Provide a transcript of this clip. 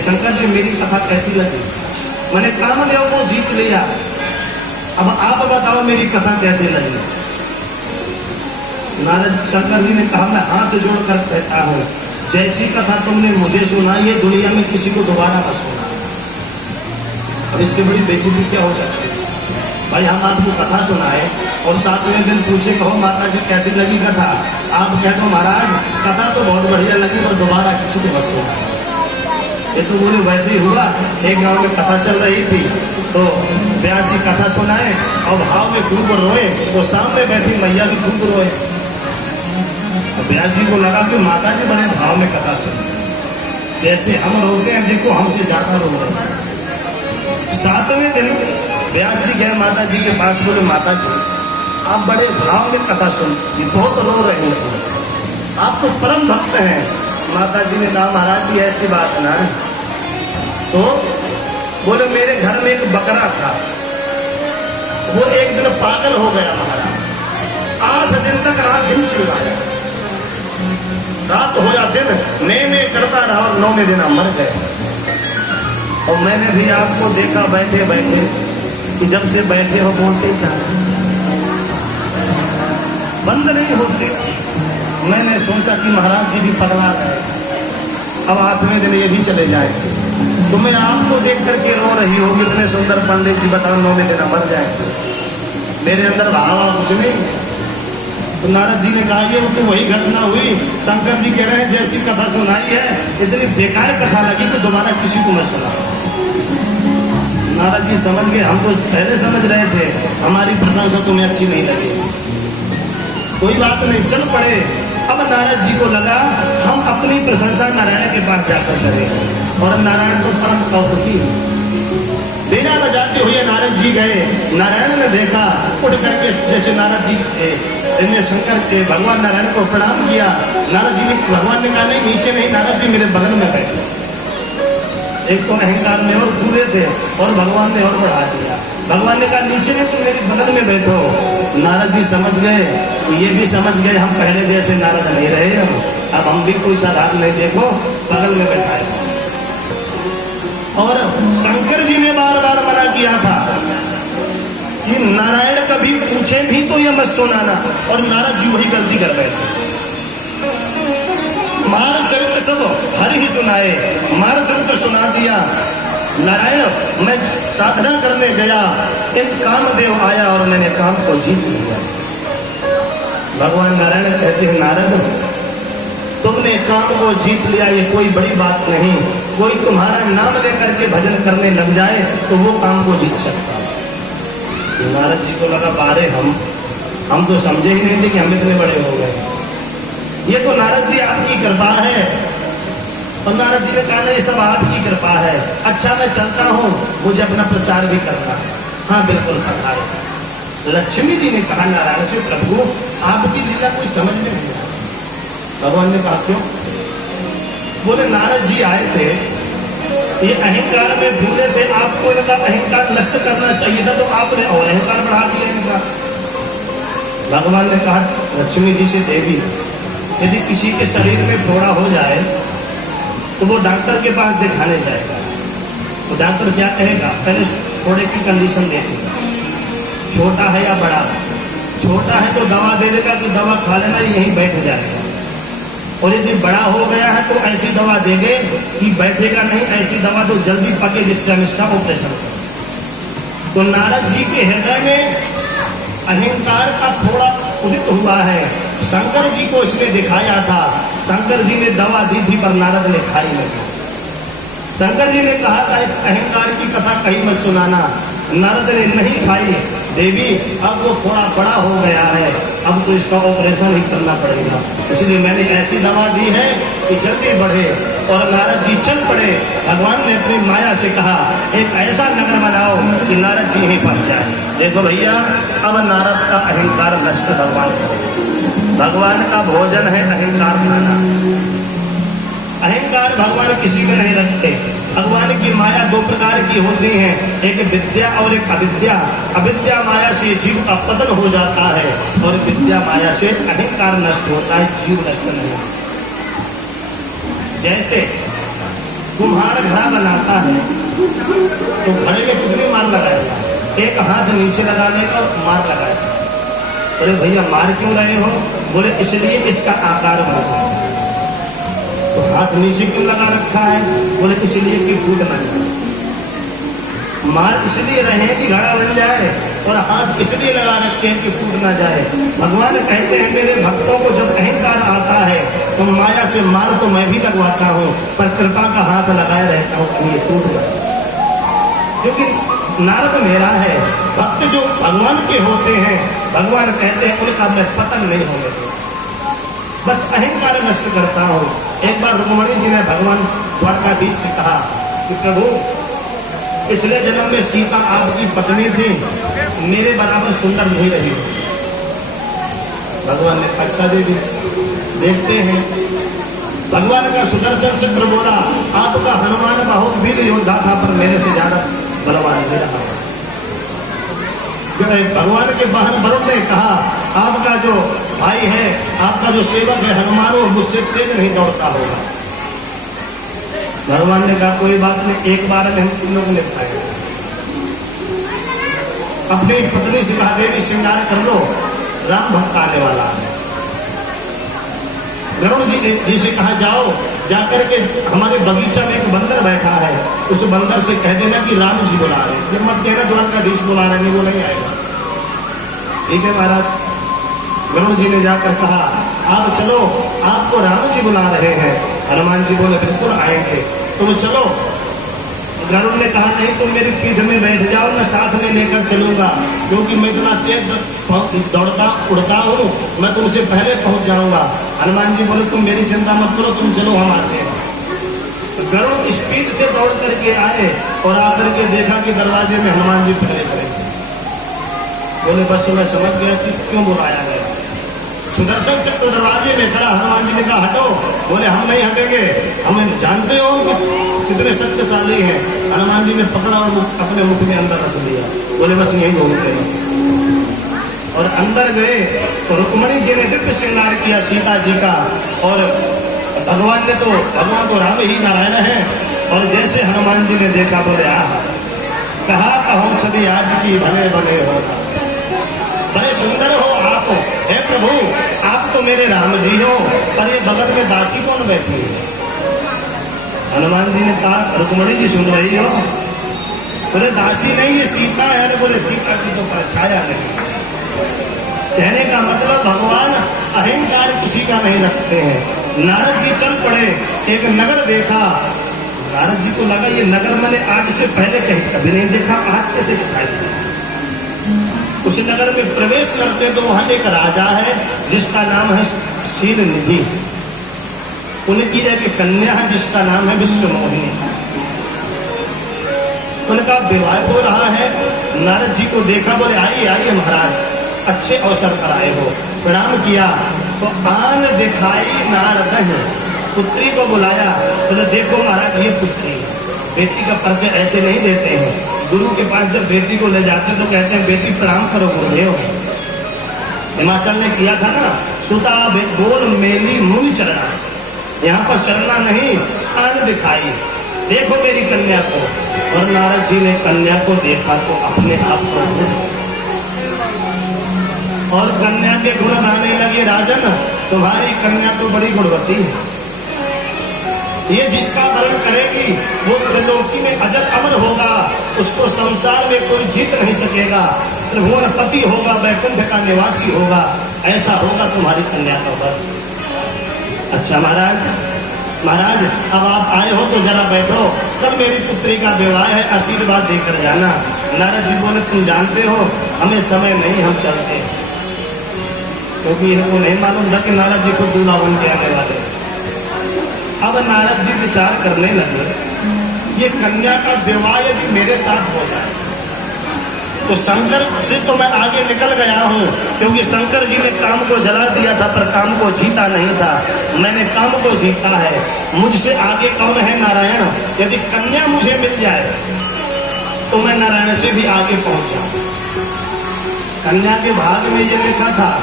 शंकर जी मेरी कथा कैसी लगी? मैंने कामदेव को जीत लिया, अब आप बताओ मेरी कथा कैसे लगी? नारद शंकर जी ने कहा मैं हाथ जोड़कर कहता हूं, जैसी कथा तुमने मुझे सुनाई है दुनिया में किसी को दोबारा मत सुना। अब इससे बड़ी बेइज्जती क्या हो सकती है? भाई हम आपको कथा सुनाए और 7वें दिन पूछे कहो माता जी कैसी लगी कथा, आप कहते हो महाराज कथा तो बहुत बढ़िया लगी पर दोबारा किसी को मत सुना। ये तो बोले वैसे ही हुआ, एक गांव में कथा चल रही थी तो व्यास जी कथा सुनाए और भाव में खूब रोए, वो सामने बैठी मैया भी खूब रोए। व्यास जी को लगा कि माता जी बड़े भाव में कथा सुन, जैसे हम रोते हैं देखो हमसे ज्यादा रो रहे हैं। 7वें दिन व्यास जी गए माता जी के पास, बोले माता जी आप बड़े भाव में कथा सुनती, बहुत रो रहे हैं, आप तो परम भक्त हैं। माता जी ने कहा महाराज जी ऐसी बात ना, तो बोले मेरे घर में एक बकरा था, वो एक दिन पागल हो गया महाराज, 8 दिन तक रात दिन चिल्लाया, रात हो या दिन ने करता रहा और 9वें दिन मर गए। और मैंने भी आपको देखा बैठे बैठे कि जब से बैठे हो बोलते जाए बंद नहीं होते। मैंने सोचा कि महाराज जी भी पगला गए, अब 8वें दिन ये भी चले जाए, तो मैं आपको देख करके रो रही होगी, इतने सुंदर पंडित जी बताओ 9वें दिन मर जाए, मेरे अंदर भावा कुछ नहीं। तो नारद जी ने कहा ये तो वही घटना हुई, शंकर जी कह रहे हैं जैसी कथा सुनाई है इतनी बेकार कथा लगी तो दोबारा किसी को मत सुना। नारद जी समझ गए, हम तो पहले समझ रहे थे हमारी प्रशंसा तुम्हें अच्छी नहीं लगी, कोई बात नहीं चल पड़े। अब नारद जी को लगा हम अपनी प्रशंसा नारायण के पास जाकर करें, और नारायण को परम कौतुकी बिना बजाते हुए नारद जी गए। नारायण ने देखा, उठ करके जैसे नारद जी ने शंकर के भगवान नारायण को प्रणाम किया, नारद जी ने भगवान ने कहा नहीं नीचे नहीं, नारद जी मेरे बगल में बैठे। एक तो अहंकार में और पूरे थे और भगवान ने और बढ़ा दिया, भगवान ने कहा नीचे नहीं तुम मेरी बगल में बैठो। नारद जी समझ गए, ये भी समझ गए हम पहले जैसे नारद नहीं रहे, अब हम भी कोई साधारण नहीं, देखो बगल में बैठाए। और शंकर जी ने बार बार मना किया था कि नारायण कभी पूछे भी तो ये मत सुनाना, और नारद जी वही गलती कर बैठे। मार चरित्र सब हरि ही सुनाए, मार चरित्र सुना दिया। नारायण मैं साधना करने गया, एक कामदेव आया और मैंने काम को जीत लिया। भगवान नारायण कहते हैं नारद तुमने काम को जीत लिया, ये कोई बड़ी बात नहीं, कोई तुम्हारा नाम लेकर के भजन करने लग जाए तो वो काम को जीत सकता है। नारद जी को लगा बारे हम तो समझे ही नहीं थे कि हम इतने बड़े हो गए, ये तो नारद जी आपकी कृपा है। और नारद जी ने कहा नहीं सब आपकी कृपा है, अच्छा मैं चलता हूँ, मुझे अपना प्रचार भी करना है। हाँ बिल्कुल करना है। लक्ष्मी जी ने कहा नारायण से प्रभु आपकी लीला कोई समझ में नहीं आया। भगवान ने कहा क्यों? बोले नारद जी आए थे, ये अहंकार में भूले थे, आपको इनका अहंकार नष्ट करना चाहिए था तो आपने और अहंकार बढ़ा दिया इनका। भगवान ने कहा लक्ष्मी जी से देवी यदि किसी के शरीर में फोड़ा हो जाए तो वो डॉक्टर के पास दिखाने जाएगा, तो डॉक्टर क्या कहेगा? पहले फोड़े की कंडीशन देखेगा, छोटा है या बड़ा है। छोटा है तो दवा दे देगा कि दवा खा लेना यहीं बैठ जाएगा, और यदि बड़ा हो गया है तो ऐसी दवा देंगे कि बैठेगा नहीं, ऐसी दवा तो जल्दी पके जिससे हम इसका ऑपरेशन करें। तो नारद जी के हृदय में अहंकार का थोड़ा उदित हुआ है, शंकर जी को इसने दिखाया था, शंकर जी ने दवा दी थी पर नारद ने खाई नहीं। शंकर जी ने कहा था इस अहंकार की कथा कहीं मत सुनाना, नारद ने नहीं खाई। देवी अब वो थोड़ा बड़ा हो गया है, अब तो इसका ऑपरेशन ही करना पड़ेगा, इसलिए मैंने ऐसी दवा दी है कि जल्दी बढ़े। और नारद जी चल पड़े। भगवान ने अपनी माया से कहा एक ऐसा नगर बनाओ कि नारद जी यहीं पहुंच जाए। देखो भैया अब नारद का अहंकार नष्ट भगवान का भोजन है अहंकार खाना। अहंकार भगवान किसी में नहीं रखते। भगवान की माया दो प्रकार की होती है, एक विद्या और एक अविद्या। अविद्या माया से जीव का पतन हो जाता है और विद्या माया से अहंकार नष्ट होता है, जीव नष्ट नहीं होता। जैसे कुम्हार घड़ा बनाता है तो घड़े में कितनी मार लगाएगा? एक हाथ नीचे लगा लेगा और मार लगाएगा। अरे भैया मार क्यों रहे हो? बोले इसलिए इसका आकार बन जाए। तो हाथ नीचे क्यों लगा रखा है? बोले इसलिए कि टूट ना जाए। मार इसलिए रहे कि घड़ा बन जाए और हाथ इसलिए लगा रखे हैं कि टूट ना जाए। भगवान कहते हैं मेरे भक्तों को जब अहंकार आता है तो माया से मार तो मैं भी लगवाता हूँ, पर कृपा का हाथ लगाए रहता हूँ कि ये टूट जाए। क्योंकि नारद मेरा है, भक्त जो भगवान के होते हैं, भगवान कहते हैं उनका मैं पतन नहीं होने दूंगा, बस अहंकार नष्ट करता हूँ। एक बार रुक्मणी जी ने भगवान द्वारकाधीश से कहा कि प्रभु पिछले जन्म में सीता आपकी पत्नी थी, मेरे बराबर सुंदर नहीं रही। भगवान ने अच्छा दे दी। देखते हैं भगवान का सुदर्शन चक्र बोला आपका हनुमान बहुत वीर योद्धा था पर मेरे से ज्यादा बलवान नहीं रहा। भगवान के वाहन वरुण ने कहा आपका जो भाई है, आपका जो सेवक है हनुमान, वो मुझसे तेज नहीं दौड़ता होगा। भगवान ने कहा कोई बात नहीं, एक बार में हम तुम लोग निपटाएंगे। अपनी पत्नी से कहा देवी श्रृंगार कर लो, राम भक्त आने वाला है। वरुण जी से कहा जाओ, जाकर के हमारे बगीचा में एक बंदर बैठा है, उस बंदर से कह देना कि राम जी बुला रहे। जब मत कहना द्वारकाधीश बुला रहे हैं, वो नहीं आएगा। ठीक है महाराज। वरुण जी ने जाकर कहा आप चलो, आपको राम जी बुला रहे हैं। हनुमान जी बोले बिल्कुल आएंगे, तुम चलो। वरुण ने कहा नहीं तुम मेरी पीठ में बैठ जाओ, मैं साथ में लेकर चलूंगा, क्योंकि मैं इतना तेज दौड़ता उड़ता हूँ, मैं तुमसे पहले पहुंच जाऊंगा। हनुमान जी बोले तुम मेरी चिंता मत करो, तुम चलो हम आते हैं। गरुड़ स्पीड से दौड़ करके आए और आकर के देखा कि दरवाजे में हनुमान जी पहले खड़े। बोले बस मैं समझ गया कि क्यों बुलाया गया। सुदर्शन चक्र दरवाजे में खड़ा, हनुमान जी ने कहा हटो। बोले हम नहीं हटेंगे, हमें जानते हो कि कितने शक्तिशाली हैं। हनुमान जी ने पकड़ा और अपने मुख में अंदर रख दिया। बोले बस यही घूमते हैं। और अंदर गए तो रुक्मणी जी ने दिव्य श्रृंगार किया सीता जी का, और भगवान तो राम ही नारायण है। और जैसे हनुमान जी ने देखा बोले आहा, कहा कहो छवि आज की भले बने हो, बड़े सुंदर हो आप, हे प्रभु आप तो मेरे राम जी हो, पर ये बगल में दासी कौन बैठी है? हनुमान जी ने कहा रुक्मणी जी सुन रही हो? बोले दासी नहीं ये सीता है। बोले सीता की तो परछाया नहीं। कहने का मतलब भगवान अहंकार किसी का नहीं रखते हैं। नारद जी चल पड़े, एक नगर देखा। नारद जी को लगा ये नगर मैंने आज से पहले कहीं कभी नहीं देखा, आज कैसे दिखाई दिया। उस नगर में प्रवेश करते तो वहां एक राजा है जिसका नाम है शील निधि। उनकी एक कन्या है जिसका नाम है विश्वमोहिनी। उनका विवाह हो रहा है। नारद जी को देखा, बोले आइए आइए महाराज, अच्छे अवसर पर आए हो। प्रणाम किया तो आन दिखाई नारद है, पुत्री को बुलाया। बोले देखो महाराज ये पुत्री है, बेटी का परिचय ऐसे नहीं देते हैं। गुरु के पास जब बेटी को ले जाते तो कहते हैं बेटी प्रणाम करो गुरुदेव। हिमाचल ने किया था ना, सुता बोल मेली मुनि चरना, यहाँ पर चलना नहीं, आन दिखाई, देखो मेरी कन्या को। और नारद जी ने कन्या को देखा तो अपने आप को, और कन्या के गुण गाने लगे राजन तुम्हारी कन्या तो बड़ी गुणवती है, ये जिसका वर्ण करेगी वो त्रिलोकी में अजर अमर होगा, उसको संसार में कोई जीत नहीं सकेगा, त्रिभुवन पति होगा, वैकुंठ का निवासी होगा, ऐसा होगा तुम्हारी कन्या का वर्ण। अच्छा महाराज अब आप आए हो तो जरा बैठो, कल मेरी पुत्री का विवाह है, आशीर्वाद देकर जाना। नारद जी बोले तुम जानते हो हमें समय नहीं, हम चलते हैं। क्योंकि इनको नहीं मालूम था कि नारद जी को दूल्हा बन के आने वाले। अब नारद जी विचार करने लगे ये कन्या का विवाह यदि मेरे साथ हो जाए तो शंकर से तो मैं आगे निकल गया हूँ, क्योंकि शंकर जी ने काम को जला दिया था पर काम को जीता नहीं था, मैंने काम को जीता है। मुझसे आगे कौन है? नारायण। यदि कन्या मुझे मिल जाए तो मैं नारायण से भी आगे पहुंच जाऊं। कन्या के भाग में ये लिखा था